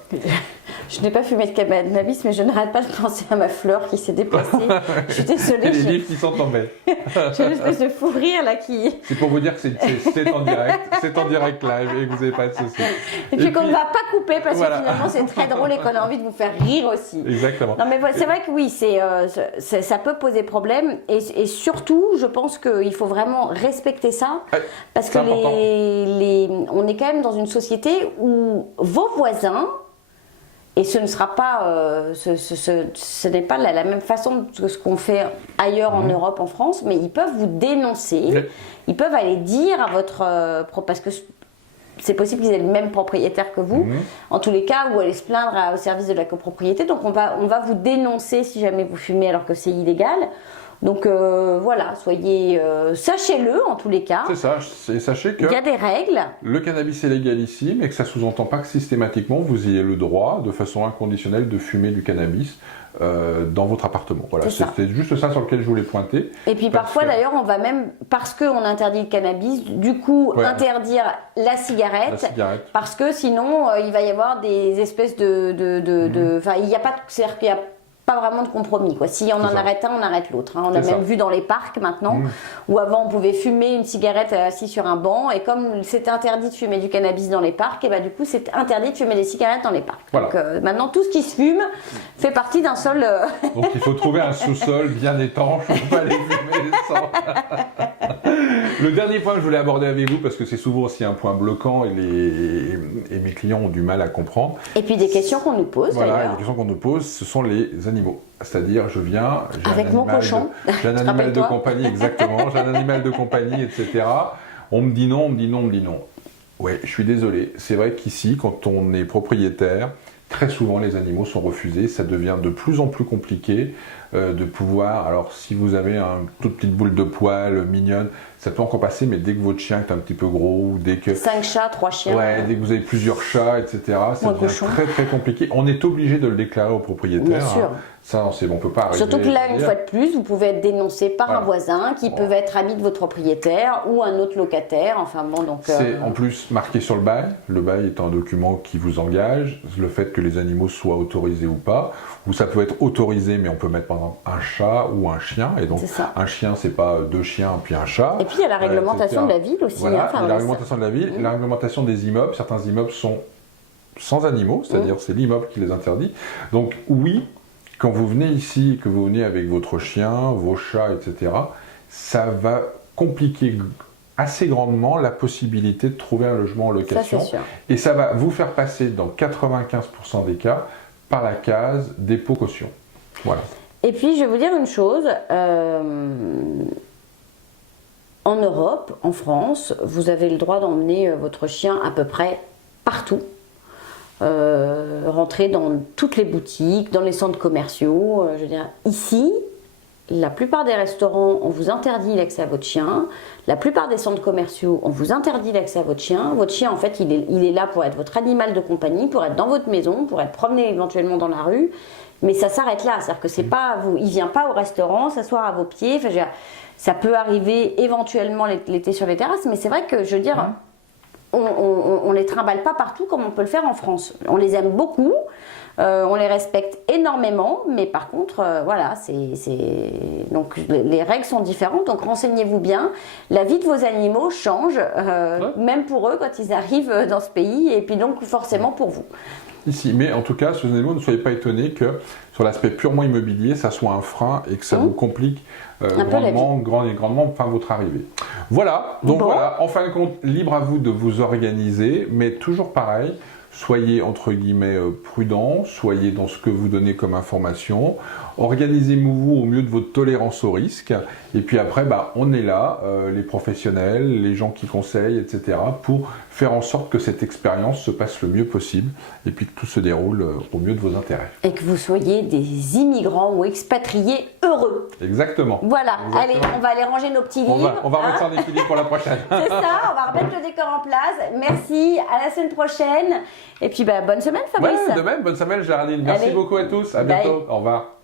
Je n'ai pas fumé de cannabis, mais je n'arrête pas de penser à ma fleur qui s'est déplacée. Je suis désolée. Et les livres qui sont tombés. J'ai une espèce de fou rire là qui... C'est pour vous dire que c'est en direct, c'est en direct live et que vous n'avez pas de soucis. Et puis qu'on ne va pas couper parce que finalement c'est très drôle et qu'on a envie de vous faire rire aussi. Exactement. Non mais c'est vrai que oui, ça peut poser problème et surtout je pense qu'il faut vraiment respecter ça parce que on est quand même dans une société où vos voisins, et ce ne sera pas, ce n'est pas la même façon que ce qu'on fait ailleurs en Europe, en France, mais ils peuvent vous dénoncer, ils peuvent aller dire à votre parce que c'est possible qu'ils aient le même propriétaire que vous, en tous les cas, ou aller se plaindre au service de la copropriété. Donc on va vous dénoncer si jamais vous fumez alors que c'est illégal. Donc voilà, sachez-le en tous les cas. C'est ça, et sachez que il y a des règles. Le cannabis est légal ici, mais que ça ne sous-entend pas que systématiquement vous ayez le droit, de façon inconditionnelle, de fumer du cannabis dans votre appartement. Voilà, c'était juste ça sur lequel je voulais pointer. Et puis parfois d'ailleurs, on va même, parce qu'on interdit le cannabis, du coup interdire la cigarette, parce que sinon il va y avoir des espèces enfin, il n'y a pas, c'est-à-dire qu'il y a pas vraiment de compromis, quoi. Si on en arrête un, on arrête l'autre. Hein. On a même vu dans les parcs maintenant, où avant on pouvait fumer une cigarette assis sur un banc, et comme c'était interdit de fumer du cannabis dans les parcs, et bah du coup c'est interdit de fumer des cigarettes dans les parcs. Voilà. Donc maintenant tout ce qui se fume fait partie d'un seul. Donc il faut trouver un sous-sol bien étanche pour pas les fumer sans. Le dernier point que je voulais aborder avec vous, parce que c'est souvent aussi un point bloquant et mes clients ont du mal à comprendre. Et puis des questions qu'on nous pose. Voilà, les questions qu'on nous pose, ce sont les animaux. C'est-à-dire, je viens, j'ai un animal de compagnie, exactement, j'ai un animal de compagnie, etc. On me dit non, on me dit non, on me dit non. Ouais, je suis désolé. C'est vrai qu'ici, quand on est propriétaire, très souvent les animaux sont refusés. Ça devient de plus en plus compliqué de pouvoir. Alors, si vous avez une toute petite boule de poils mignonne, ça peut encore passer, mais dès que votre chien est un petit peu gros, ou dès que 5 chats, 3 chiens, dès que vous avez plusieurs chats, etc., ça devient très très compliqué. On est obligé de le déclarer au propriétaire. Bien sûr. Ça, on peut pas arriver. Surtout que là, une fois de plus, vous pouvez être dénoncé par un voisin qui peut être ami de votre propriétaire ou un autre locataire. Enfin bon, donc. C'est en plus marqué sur le bail. Le bail est un document qui vous engage. Le fait que les animaux soient autorisés ou pas, ou ça peut être autorisé, mais on peut mettre par exemple un chat ou un chien. Et donc un chien, c'est pas 2 chiens puis un chat. Et puis il y a la réglementation de la ville aussi. Voilà, il y a la réglementation de la ville, la réglementation des immeubles. Certains immeubles sont sans animaux, c'est-à-dire c'est l'immeuble qui les interdit. Donc oui. Quand vous venez ici, que vous venez avec votre chien, vos chats, etc., ça va compliquer assez grandement la possibilité de trouver un logement en location. Ça, c'est sûr. Et ça va vous faire passer, dans 95% des cas, par la case dépôt caution. Voilà. Et puis, je vais vous dire une chose. En Europe, en France, vous avez le droit d'emmener votre chien à peu près partout. Rentrer dans toutes les boutiques, dans les centres commerciaux. Je veux dire, ici, la plupart des restaurants, on vous interdit l'accès à votre chien. La plupart des centres commerciaux, on vous interdit l'accès à votre chien. Votre chien, en fait, il est là pour être votre animal de compagnie, pour être dans votre maison, pour être promené éventuellement dans la rue. Mais ça s'arrête là. C'est-à-dire que c'est pas il vient pas au restaurant, s'asseoir à vos pieds. Enfin, je veux dire, ça peut arriver éventuellement l'été sur les terrasses, mais c'est vrai que, je veux dire, on les trimballe pas partout comme on peut le faire en France. On les aime beaucoup, on les respecte énormément, mais par contre, voilà, donc les règles sont différentes. Donc renseignez-vous bien. La vie de vos animaux change, même pour eux quand ils arrivent dans ce pays, et puis donc forcément pour vous. ici. Mais en tout cas, Susanne, ne soyez pas étonnés que sur l'aspect purement immobilier, ça soit un frein et que ça vous complique grandement votre arrivée. Voilà, donc voilà, en fin de compte, libre à vous de vous organiser, mais toujours pareil, soyez entre guillemets prudents, soyez dans ce que vous donnez comme information, organisez-vous au mieux de votre tolérance au risque, et puis après, on est là, les professionnels, les gens qui conseillent, etc., pour faire en sorte que cette expérience se passe le mieux possible, et puis que tout se déroule au mieux de vos intérêts. Et que vous soyez des immigrants ou expatriés heureux. Exactement. Voilà, Exactement. allez, on va aller ranger nos petits livres. On va remettre ça en équilibre pour la prochaine. C'est ça, on va remettre le décor en place. Merci, à la semaine prochaine. Et puis bonne semaine Fabrice. Ouais, de même, bonne semaine Géraldine. Merci Allez. beaucoup à tous, à Bye. bientôt, au revoir.